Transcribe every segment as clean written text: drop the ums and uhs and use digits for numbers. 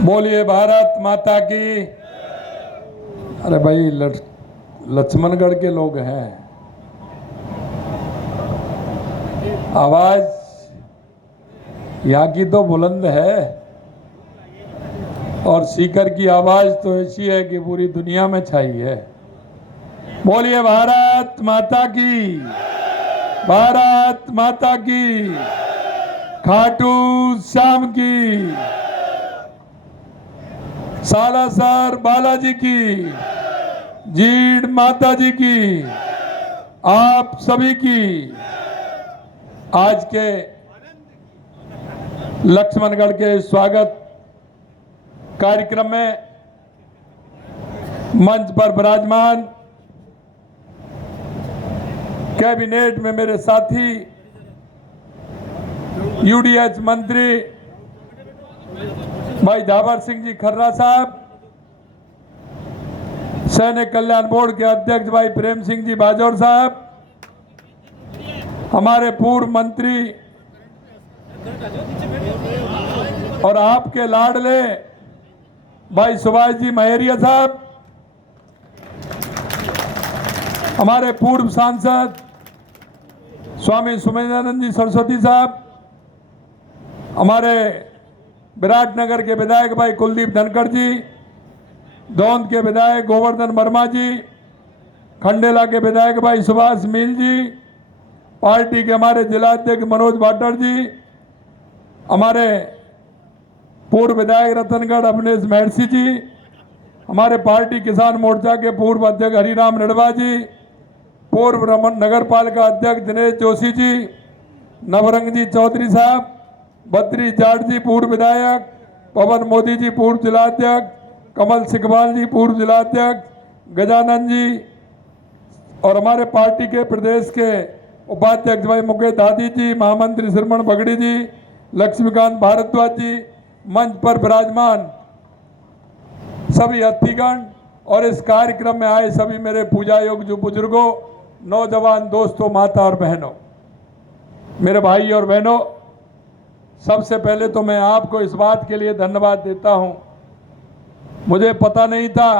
बोलिए भारत माता की। अरे भाई लक्ष्मणगढ़ के लोग हैं, आवाज यहाँ की तो बुलंद है और सीकर की आवाज तो ऐसी है कि पूरी दुनिया में छाई है। बोलिए भारत माता की, भारत माता की, खाटू श्याम की, सालासर बालाजी की, जीड माता जी की, आप सभी की। आज के लक्ष्मणगढ़ के स्वागत कार्यक्रम में मंच पर विराजमान कैबिनेट में मेरे साथी यूडीएच मंत्री भाई जाबर सिंह जी खर्रा साहब, सैनिक कल्याण बोर्ड के अध्यक्ष भाई प्रेम सिंह जी बाजौर साहब, हमारे पूर्व मंत्री और आपके लाडले भाई सुभाष जी महरिया साहब, हमारे पूर्व सांसद स्वामी सुमेधानंद जी सरस्वती साहब, हमारे विराटनगर के विधायक भाई कुलदीप धनखड़ जी, दौंद के विधायक गोवर्धन वर्मा जी, खंडेला के विधायक भाई सुभाष मील जी, पार्टी के हमारे जिलाध्यक्ष मनोज भाटर जी, हमारे पूर्व विधायक रतनगढ़ अवनेश महर्षि जी, हमारे पार्टी किसान मोर्चा के पूर्व अध्यक्ष हरिराम रिड़वा जी, पूर्व नगर पालिका अध्यक्ष दिनेश जोशी जी, नवरंग जी चौधरी साहब, बद्री जाट जी पूर्व विधायक, पवन मोदी जी पूर्व जिलाध्यक्ष, कमल सिकवाल जी पूर्व जिलाध्यक्ष, गजानंद जी और हमारे पार्टी के प्रदेश के उपाध्यक्ष भाई मुकेश दादी जी, महामंत्री श्रमण बगड़ी जी, लक्ष्मीकांत भारद्वाज जी, मंच पर विराजमान सभी अतिथिगण और इस कार्यक्रम में आए सभी मेरे पूजा योग्य बुजुर्गों, नौजवान दोस्तों, माता और बहनों, मेरे भाई और बहनों, सबसे पहले तो मैं आपको इस बात के लिए धन्यवाद देता हूं। मुझे पता नहीं था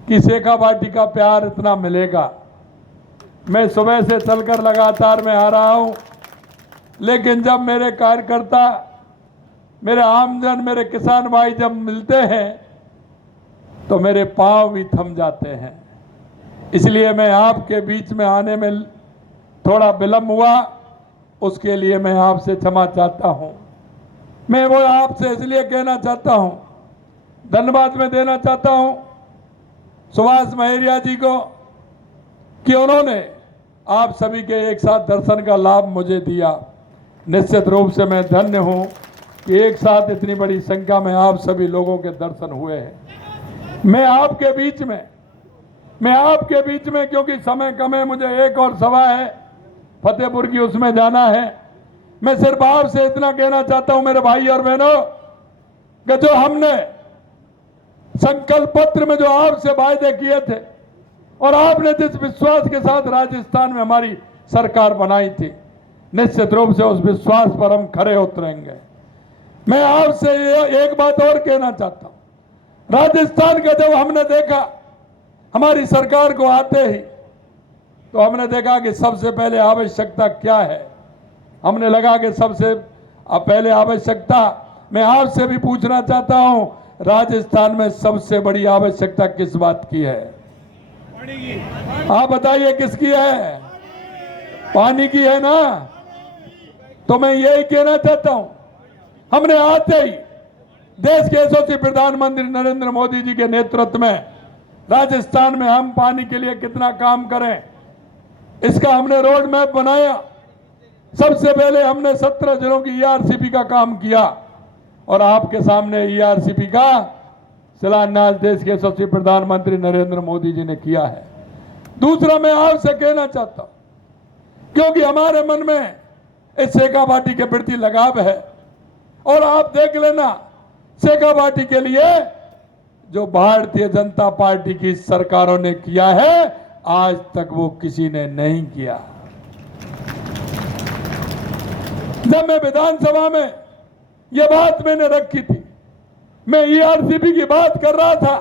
कि शेखावाटी का प्यार इतना मिलेगा। मैं सुबह से चलकर लगातार मैं आ रहा हूं, लेकिन जब मेरे कार्यकर्ता, मेरे आमजन, मेरे किसान भाई जब मिलते हैं तो मेरे पांव भी थम जाते हैं। इसलिए मैं आपके बीच में आने में थोड़ा विलंब हुआ, उसके लिए मैं आपसे क्षमा चाहता हूं। मैं वो आपसे इसलिए कहना चाहता हूं, धन्यवाद मैं देना चाहता हूं सुभाष महरिया जी को कि उन्होंने आप सभी के एक साथ दर्शन का लाभ मुझे दिया। निश्चित रूप से मैं धन्य हूं कि एक साथ इतनी बड़ी संख्या में आप सभी लोगों के दर्शन हुए हैं। मैं आपके बीच में क्योंकि समय कम है, मुझे एक और सभा है फतेहपुर की, उसमें जाना है। मैं सिर्फ आपसे इतना कहना चाहता हूं मेरे भाई और बहनों कि जो हमने संकल्प पत्र में जो आपसे वायदे किए थे और आपने जिस विश्वास के साथ राजस्थान में हमारी सरकार बनाई थी, निश्चित रूप से उस विश्वास पर हम खरे उतरेंगे। मैं आपसे एक बात और कहना चाहता हूं, राजस्थान का जब हमने देखा हमारी सरकार को आते ही, तो हमने देखा कि सबसे पहले आवश्यकता क्या है। हमने लगा कि सबसे पहले आवश्यकता, मैं आपसे भी पूछना चाहता हूं, राजस्थान में सबसे बड़ी आवश्यकता किस बात की है? आप बताइए किसकी है? पानी की है ना? तो मैं यही कहना चाहता हूं, हमने आते ही देश के यशस्वी प्रधानमंत्री नरेंद्र मोदी जी के नेतृत्व में राजस्थान में हम पानी के लिए कितना काम करें, इसका हमने रोड मैप बनाया। सबसे पहले हमने 17 जिलों की ईआरसीपी का काम किया और आपके सामने ईआरसीपी का शिलान्यास देश के यशस्वी प्रधानमंत्री नरेंद्र मोदी जी ने किया है। दूसरा मैं आपसे कहना चाहता हूं, क्योंकि हमारे मन में इस शेखावाटी के प्रति लगाव है और आप देख लेना, शेखावाटी के लिए जो भारतीय जनता पार्टी की सरकारों ने किया है, आज तक वो किसी ने नहीं किया। जब मैं विधानसभा में ये बात मैंने रखी थी मैं ईआरसीबी की बात कर रहा था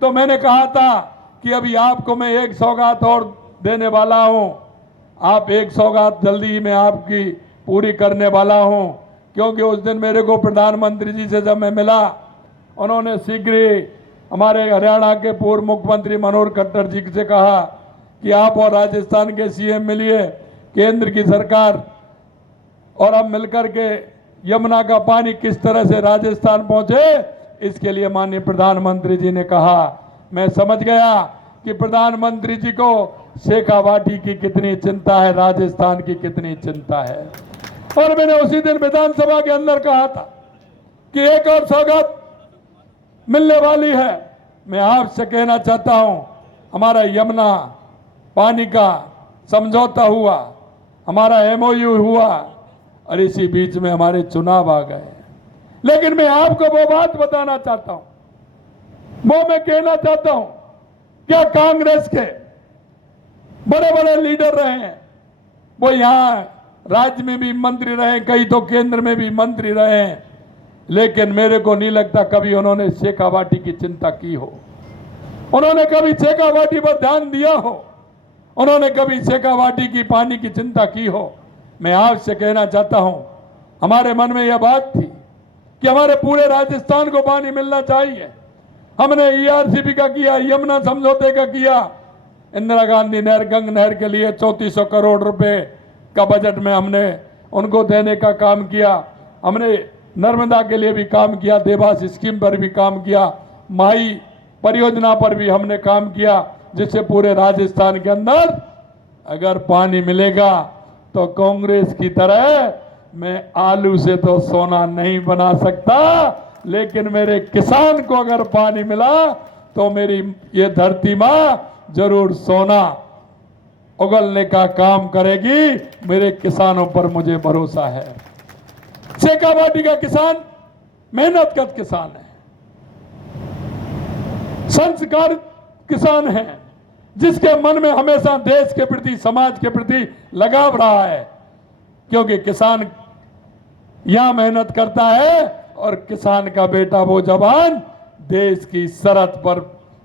तो मैंने कहा था कि अभी आपको मैं एक सौगात और देने वाला हूं। आप एक सौगात जल्दी ही मैं आपकी पूरी करने वाला हूं, क्योंकि उस दिन मेरे को प्रधानमंत्री जी से जब मैं मिला, उन्होंने शीघ्र ही हमारे हरियाणा के पूर्व मुख्यमंत्री मनोहर खट्टर जी से कहा कि आप और राजस्थान के सीएम मिलिए, केंद्र की सरकार और हम मिलकर के यमुना का पानी किस तरह से राजस्थान पहुंचे, इसके लिए माननीय प्रधानमंत्री जी ने कहा। मैं समझ गया कि प्रधानमंत्री जी को शेखावाटी की कितनी चिंता है, राजस्थान की कितनी चिंता है। और मैंने उसी दिन विधानसभा के अंदर कहा था कि एक और सौगात मिलने वाली है। मैं आपसे कहना चाहता हूं, हमारा यमुना पानी का समझौता हुआ, हमारा एमओयू हुआ और इसी बीच में हमारे चुनाव आ गए। लेकिन मैं आपको वो बात बताना चाहता हूं, वो मैं कहना चाहता हूं, क्या कांग्रेस के बड़े बड़े लीडर रहे हैं, वो यहां राज्य में भी मंत्री रहे, कई तो केंद्र में भी मंत्री रहे, लेकिन मेरे को नहीं लगता कभी उन्होंने शेखावाटी की चिंता की हो, उन्होंने कभी शेखावाटी पर ध्यान दिया हो, उन्होंने कभी शेखावाटी की पानी की चिंता की हो। मैं आपसे कहना चाहता हूं, हमारे मन में यह बात थी कि हमारे पूरे राजस्थान को पानी मिलना चाहिए। हमने ईआरसीबी का किया, यमुना समझौते का किया, इंदिरा गांधी नहर, गंग नहर के लिए 3400 करोड़ रुपए का बजट में हमने उनको देने का काम किया। हमने नर्मदा के लिए भी काम किया, देवास स्कीम पर भी काम किया, माही परियोजना पर भी हमने काम किया, जिससे पूरे राजस्थान के अंदर अगर पानी मिलेगा तो कांग्रेस की तरह मैं आलू से तो सोना नहीं बना सकता, लेकिन मेरे किसान को अगर पानी मिला तो मेरी ये धरती मां जरूर सोना उगलने का काम करेगी। मेरे किसानों पर मुझे भरोसा है। शेखावाटी का किसान मेहनतकश किसान है, संस्कार किसान है, जिसके मन में हमेशा देश के प्रति, समाज के प्रति लगाव रहा है, क्योंकि किसान यहां मेहनत करता है और किसान का बेटा वो जवान देश की सरहद पर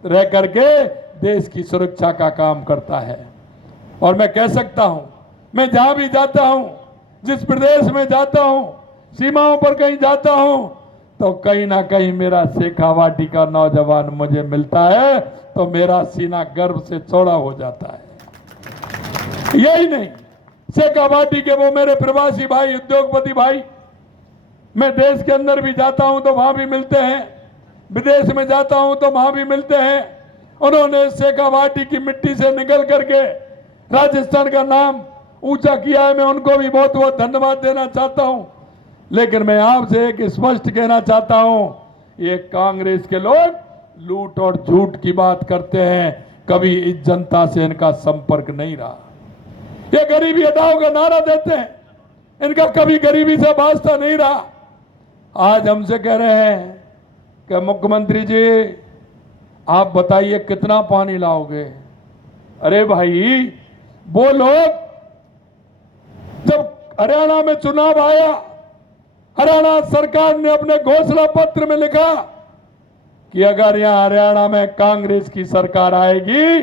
रह करके देश की सुरक्षा का काम करता है। और मैं कह सकता हूं, मैं जहां भी जाता हूं, जिस प्रदेश में जाता हूं, सीमाओं पर कहीं जाता हूं, तो कहीं ना कहीं मेरा शेखावाटी का नौजवान मुझे मिलता है तो मेरा सीना गर्व से चौड़ा हो जाता है। यही नहीं, शेखावाटी के वो मेरे प्रवासी भाई, उद्योगपति भाई, मैं देश के अंदर भी जाता हूं तो वहां भी मिलते हैं, विदेश में जाता हूं तो वहां भी मिलते हैं। उन्होंने शेखावाटी की मिट्टी से निकल करके राजस्थान का नाम ऊंचा किया है, मैं उनको भी बहुत बहुत धन्यवाद देना चाहता हूं। लेकिन मैं आपसे एक स्पष्ट कहना चाहता हूं, ये कांग्रेस के लोग लूट और झूठ की बात करते हैं, कभी इस जनता से इनका संपर्क नहीं रहा। ये गरीबी हटाओ का नारा देते हैं, इनका कभी गरीबी से वास्ता नहीं रहा। आज हमसे कह रहे हैं कि मुख्यमंत्री जी आप बताइए कितना पानी लाओगे। अरे भाई, वो लोग जब हरियाणा में चुनाव आया, हरियाणा सरकार ने अपने घोषणा पत्र में लिखा कि अगर यहां हरियाणा में कांग्रेस की सरकार आएगी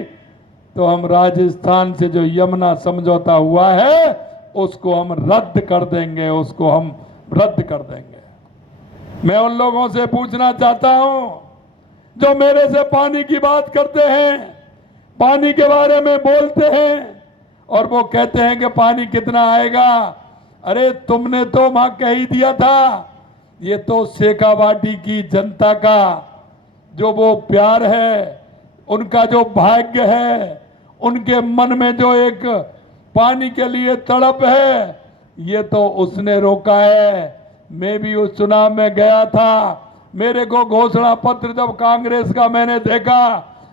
तो हम राजस्थान से जो यमुना समझौता हुआ है उसको हम रद्द कर देंगे, उसको हम रद्द कर देंगे। मैं उन लोगों से पूछना चाहता हूं जो मेरे से पानी की बात करते हैं, पानी के बारे में बोलते हैं और वो कहते हैं कि पानी कितना आएगा। अरे तुमने तो वहां कह ही दिया था, ये तो शेखावाटी की जनता का जो वो प्यार है, उनका जो भाग्य है, उनके मन में जो एक पानी के लिए तड़प है, ये तो उसने रोका है। मैं भी उस चुनाव में गया था, मेरे को घोषणा पत्र जब कांग्रेस का मैंने देखा,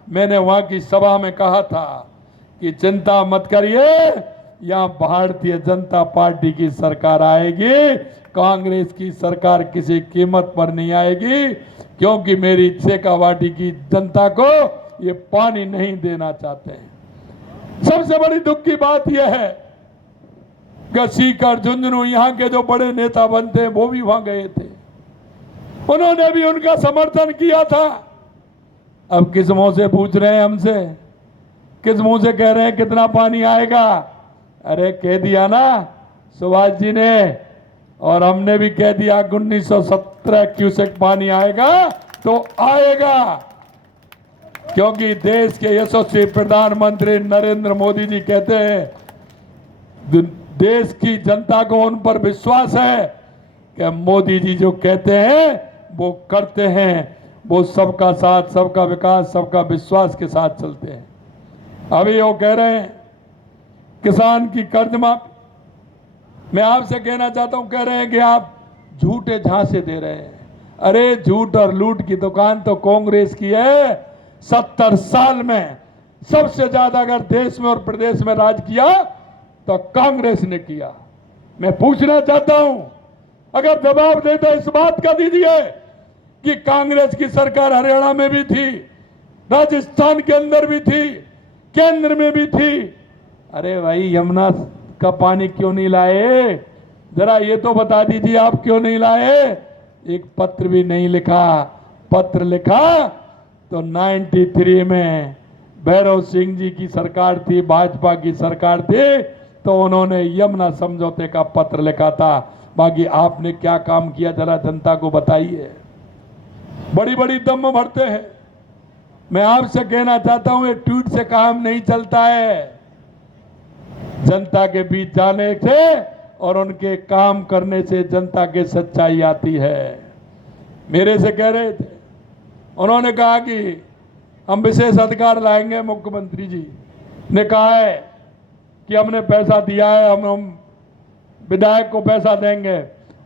मैंने वहां की सभा में कहा था कि चिंता मत करिए, यहां भारतीय जनता पार्टी की सरकार आएगी, कांग्रेस की सरकार किसी कीमत पर नहीं आएगी, क्योंकि मेरी शेखावाटी की जनता को ये पानी नहीं देना चाहते हैं। सबसे बड़ी दुख की बात यह है कि सीकर, झुंझुनू, यहाँ के जो बड़े नेता बनते हैं वो भी वहां गए थे। उन्होंने भी उनका समर्थन किया था। अब किस मुंह से पूछ रहे हैं हमसे, किस मुंह से कह रहे हैं कितना पानी आएगा? अरे कह दिया ना सुभाष जी ने, और हमने भी कह दिया 1917 क्यूसेक पानी आएगा तो आएगा, क्योंकि देश के यशस्वी प्रधानमंत्री नरेंद्र मोदी जी कहते हैं देश की जनता को उन पर विश्वास है कि मोदी जी जो कहते हैं वो करते हैं, वो सबका साथ, सबका विकास, सबका विश्वास के साथ चलते हैं। अभी वो कह रहे हैं किसान की कर्ज माफी, मैं आपसे कहना चाहता हूं, कह रहे हैं कि आप झूठे झांसे दे रहे हैं। अरे झूठ और लूट की दुकान तो कांग्रेस की है। 70 साल में सबसे ज्यादा अगर देश में और प्रदेश में राज किया तो कांग्रेस ने किया। मैं पूछना चाहता हूं, अगर जवाब देता इस बात का दीजिए कि कांग्रेस की सरकार हरियाणा में भी थी, राजस्थान के अंदर भी थी, केंद्र में भी थी। अरे भाई यमुना का पानी क्यों नहीं लाए? जरा ये तो बता दीजिए आप क्यों नहीं लाए? एक पत्र भी नहीं लिखा। पत्र लिखा तो 93 में भैरव सिंह जी की सरकार थी, भाजपा की सरकार थी, तो उन्होंने यमुना समझौते का पत्र लिखा था। बाकी आपने क्या काम किया जरा जनता को बताइए। बड़ी बड़ी दम भरते हैं। मैं आपसे कहना चाहता हूं, ये ट्वीट से काम नहीं चलता है। जनता के बीच जाने से और उनके काम करने से जनता के सच्चाई आती है। मेरे से कह रहे थे, उन्होंने कहा कि हम विशेष अधिकार लाएंगे। मुख्यमंत्री जी ने कहा है कि हमने पैसा दिया है, हम विधायक को पैसा देंगे।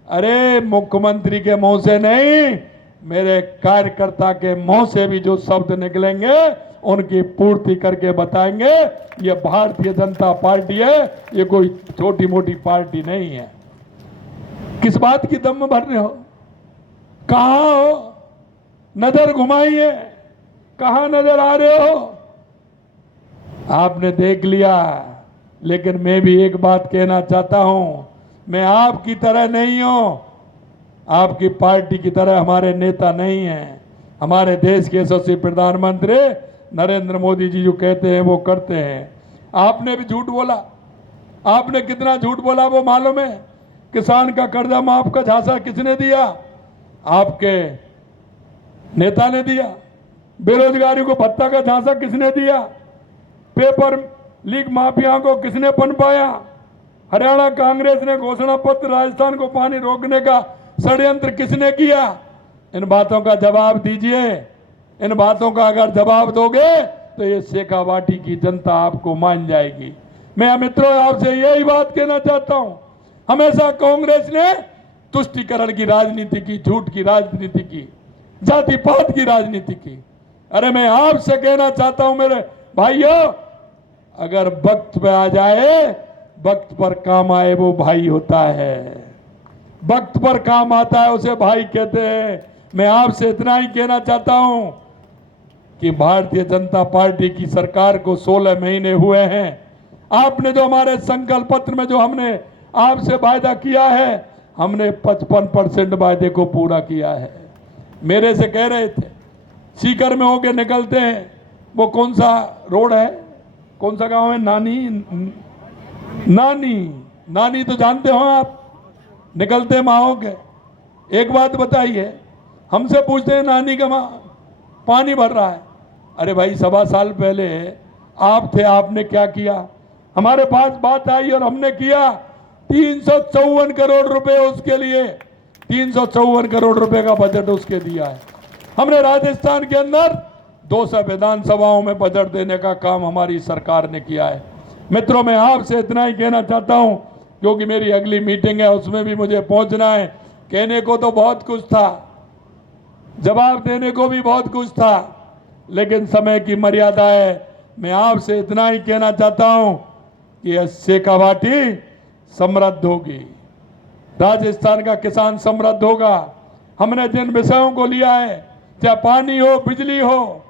अरे मुख्यमंत्री के मुंह से नहीं, मेरे कार्यकर्ता के मुंह से भी जो शब्द निकलेंगे उनकी पूर्ति करके बताएंगे। ये भारतीय जनता पार्टी है, ये कोई छोटी मोटी पार्टी नहीं है। किस बात की दम भर रहे हो? कहां हो? नजर घुमाइए, कहां नजर आ रहे हो? आपने देख लिया, लेकिन मैं भी एक बात कहना चाहता हूं, मैं आपकी तरह नहीं हूं, आपकी पार्टी की तरह हमारे नेता नहीं हैं। हमारे देश के यशस्वी प्रधानमंत्री नरेंद्र मोदी जी जो कहते हैं वो करते हैं। आपने भी झूठ बोला। आपने कितना झूठ बोला वो मालूम है? किसान का कर्जा माफ का झांसा किसने दिया? आपके नेता ने दिया। बेरोजगारी को भत्ता का झांसा किसने दिया? पेपर लीक माफिया को किसने पनपाया? हरियाणा कांग्रेस ने घोषणा पत्र, राजस्थान को पानी रोकने का षड्यंत्र किसने किया? इन बातों का जवाब दीजिए। इन बातों का अगर जवाब दोगे तो ये शेखावाटी की जनता आपको मान जाएगी। मैं मित्रों आपसे यही बात कहना चाहता हूं, हमेशा कांग्रेस ने तुष्टीकरण की राजनीति की, झूठ की राजनीति की, जाति पात की राजनीति की। अरे मैं आपसे कहना चाहता हूं मेरे भाइयों, अगर वक्त पे आ जाए, वक्त पर काम आए वो भाई होता है। वक्त पर काम आता है उसे भाई कहते हैं। मैं आपसे इतना ही कहना चाहता हूं कि भारतीय जनता पार्टी की सरकार को 16 महीने हुए हैं। आपने जो हमारे संकल्प पत्र में जो हमने आपसे वायदा किया है, हमने 55% वायदे को पूरा किया है। मेरे से कह रहे थे सीकर में होके निकलते हैं, वो कौन सा रोड है, कौन सा गांव है? नानी तो जानते हो आप, निकलते माओ के। एक बात बताइए, हमसे पूछते हैं नानी का पानी भर रहा है। अरे भाई 1.25 साल पहले आप थे, आपने क्या किया? हमारे पास बात आई और हमने किया। 354 करोड़ रुपए उसके लिए, 354 करोड़ रुपए का बजट उसके दिया है। हमने राजस्थान के अंदर 200 विधानसभाओं में बजट देने का काम हमारी सरकार ने किया है। मित्रों मैं आपसे इतना ही कहना चाहता हूं, क्योंकि मेरी अगली मीटिंग है, उसमें भी मुझे पहुंचना है। कहने को तो बहुत कुछ था, जवाब देने को भी बहुत कुछ था, लेकिन समय की मर्यादा है। मैं आपसे इतना ही कहना चाहता हूं कि शेखावाटी समृद्ध होगी, राजस्थान का किसान समृद्ध होगा। हमने जिन विषयों को लिया है, चाहे पानी हो, बिजली हो,